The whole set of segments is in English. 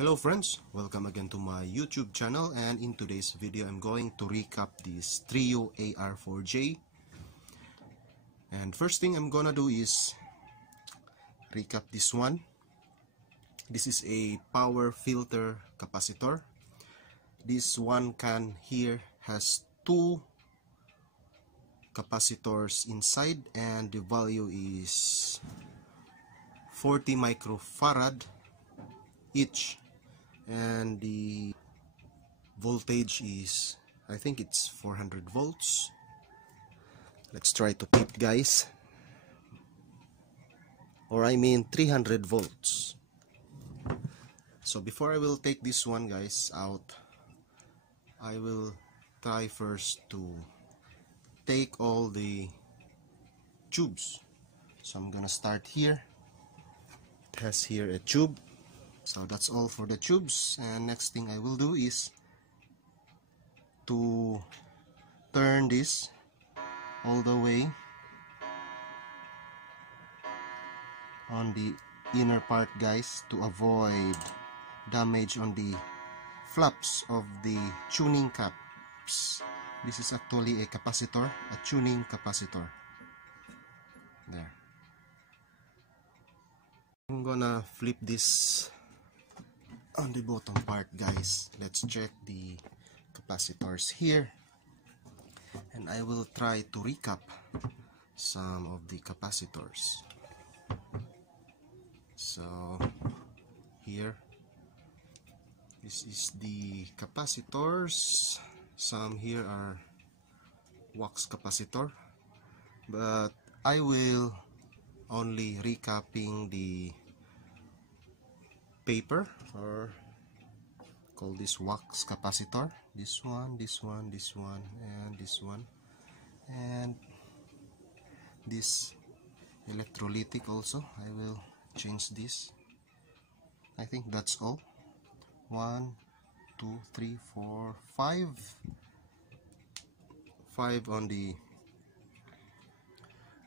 Hello friends, welcome again to my YouTube channel, and in today's video I'm going to recap this Trio AR-4J. And first thing I'm gonna do is recap this one. This is a power filter capacitor. This one can here has two capacitors inside, and the value is 40 microfarad each, and the voltage is, I think it's 400 volts. Let's try to keep, guys, or I mean 300 volts. So before I will take this one, guys, out, I will try first to take all the tubes. So I'm gonna start here. It has here a tube. So that's all for the tubes, and next thing I will do is to turn this all the way on the inner part, guys, to avoid damage on the flaps of the tuning caps. This is actually a capacitor, a tuning capacitor. There. I'm gonna flip this on the bottom part, guys. Let's check the capacitors here, and I will try to recap some of the capacitors. So here, this is the capacitors. Some here are wax capacitor, but I will only recapping the paper, or call this wax capacitor. This one, this one, this one, and this one, and this electrolytic also. I will change this. I think that's all. 1, 2, 3, 4, 5. 5 on the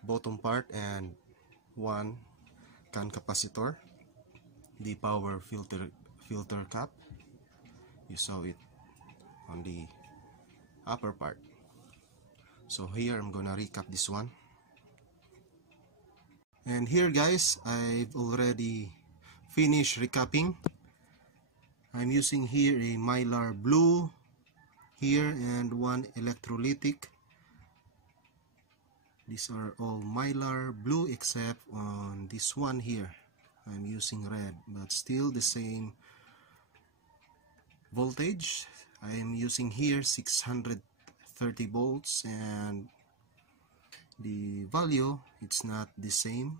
bottom part, and 1 can capacitor, the power filter cap. You saw it on the upper part. So here I'm gonna recap this one. And here, guys, I've already finished recapping. I'm using here a mylar blue here and one electrolytic. These are all mylar blue except on this one here. I'm using red, but still the same voltage. I am using here 630 volts, and the value, it's not the same.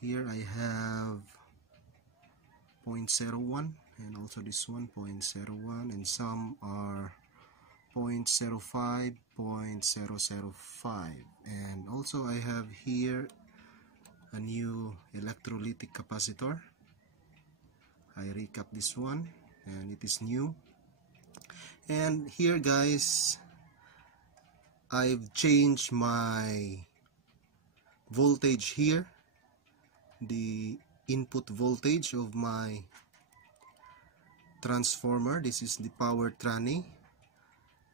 Here I have 0.01, and also this one 0.01, and some are 0.05, 0.005, and also I have here a new electrolytic capacitor. I recap this one, and it is new. And here, guys, I've changed my voltage here, the input voltage of my transformer. This is the power tranny,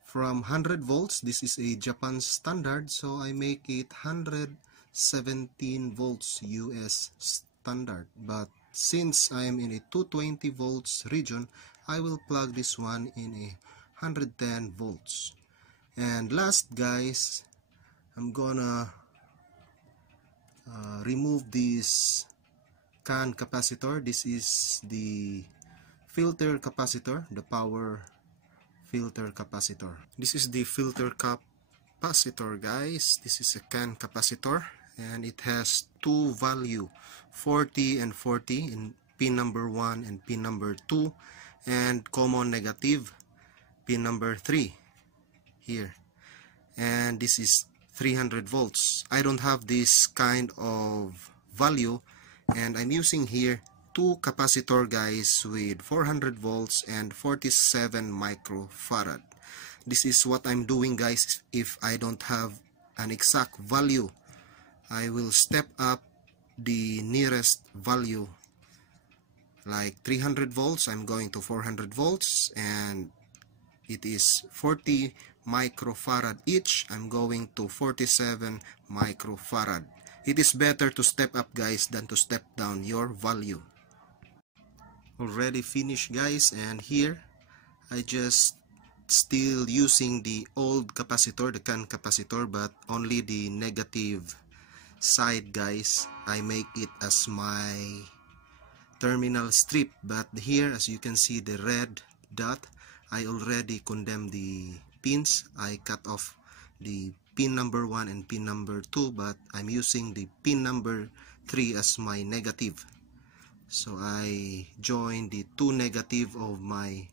from 100 volts. This is a Japan standard, so I make it 117 volts US standard. But since I am in a 220 volts region, I will plug this one in a 110 volts. And last, guys, I'm gonna remove this can capacitor. This is the filter capacitor, the power filter capacitor. This is the filter capacitor, guys. This is a can capacitor, and it has two value, 40 and 40 in pin number 1 and pin number 2, and common negative pin number 3 here. And this is 300 volts. I don't have this kind of value, and I'm using here two capacitor, guys, with 400 volts and 47 microfarad. This is what I'm doing, guys. If I don't have an exact value, I will step up the nearest value like 300 volts, I'm going to 400 volts, and it is 40 microfarad each, I'm going to 47 microfarad. It is better to step up, guys, than to step down your value. Already finished, guys, and here I just still using the old capacitor, the CAN capacitor, but only the negative side, guys. I make it as my terminal strip, but here, as you can see, the red dot, I already condemned the pins. I cut off the pin number 1 and pin number 2, but I'm using the pin number 3 as my negative. So I join the two negative of my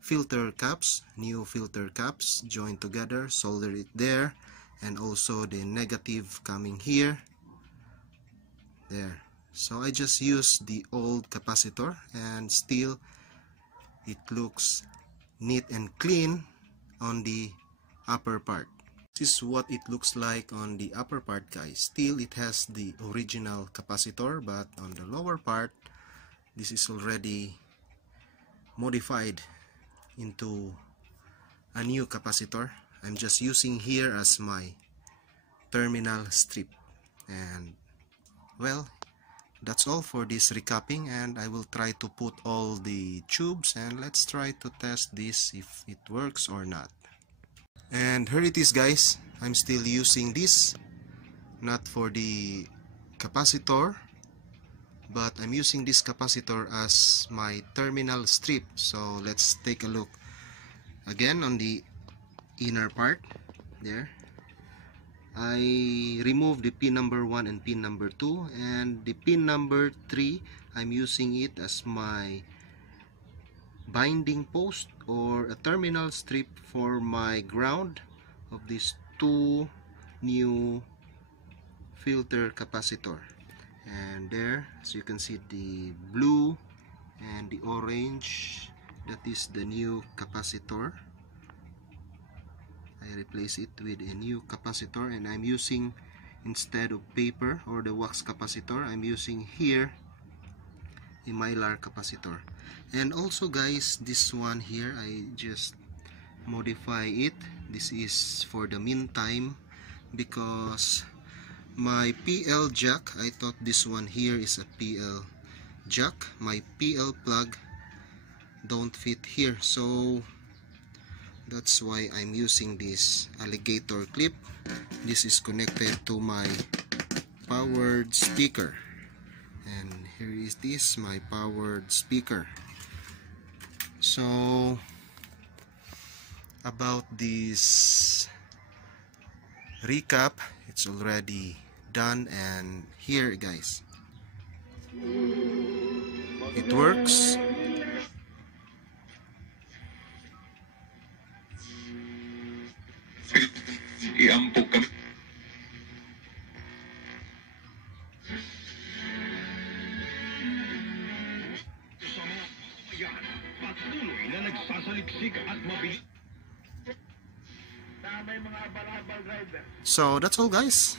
filter caps, new filter caps, join together, solder it there, and also the negative coming here, there. So I just use the old capacitor, and still it looks neat and clean on the upper part. This is what it looks like on the upper part, guys. Still it has the original capacitor, but on the lower part, this is already modified into a new capacitor. I'm just using here as my terminal strip. And well, that's all for this recapping, and I will try to put all the tubes, and let's try to test this if it works or not. And here it is, guys. I'm still using this, not for the capacitor, but I'm using this capacitor as my terminal strip. So let's take a look again on the inner part there. I removed the pin number 1 and pin number 2, and the pin number 3, I'm using it as my binding post or a terminal strip for my ground of these two new filter capacitor. And there, as you can see, the blue and the orange, that is the new capacitor. I replace it with a new capacitor, and I'm using, instead of paper or the wax capacitor, I'm using here a mylar capacitor. And also, guys, this one here, I just modify it. This is for the meantime, because my PL jack, I thought this one here is a PL jack. My PL plug don't fit here, so that's why I'm using this alligator clip. This is connected to my powered speaker, and here is this, my powered speaker. So about this recap, it's already done, and here, guys, it works. Iampok kami. Sa mga kabayan, patuloy na nagsasaliksik at mabilis. So that's all, guys.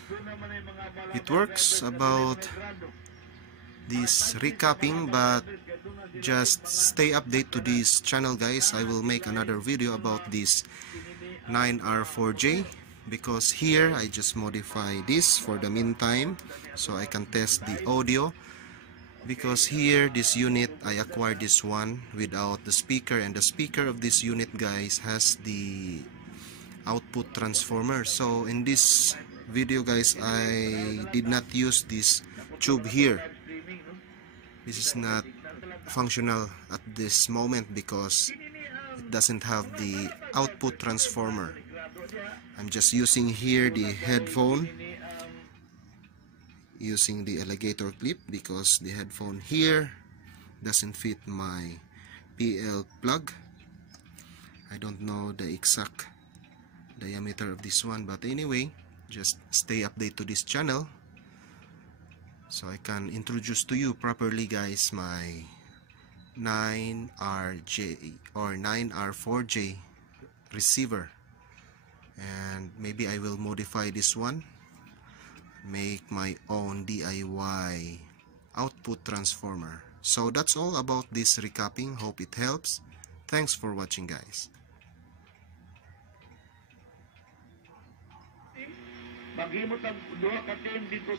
It works about this recapping, but just stay updated to this channel, guys. I will make another video about this 9R-4J, because here I just modify this for the meantime so I can test the audio, because here this unit, I acquired this one without the speaker, and the speaker of this unit, guys, has the output transformer. So in this video, guys, I did not use this tube here. This is not functional at this moment because it doesn't have the output transformer. I'm just using here the headphone, using the alligator clip, because the headphone here doesn't fit my PL plug. I don't know the exact diameter of this one, but anyway, just stay updated to this channel so I can introduce to you properly, guys, my 9RJ or 9R-4J receiver. And maybe I will modify this one, make my own DIY output transformer. So that's all about this recapping. Hope it helps. Thanks for watching, guys. Maghimot ang duha ka team dito.